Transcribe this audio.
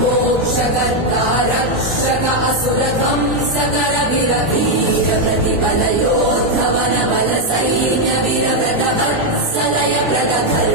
मोक्षकर्ता रक्षक असुरध्वंसकर वीर प्रतिबल योद्धवन बल सैन्य वीरव्रत वत्सलय प्रद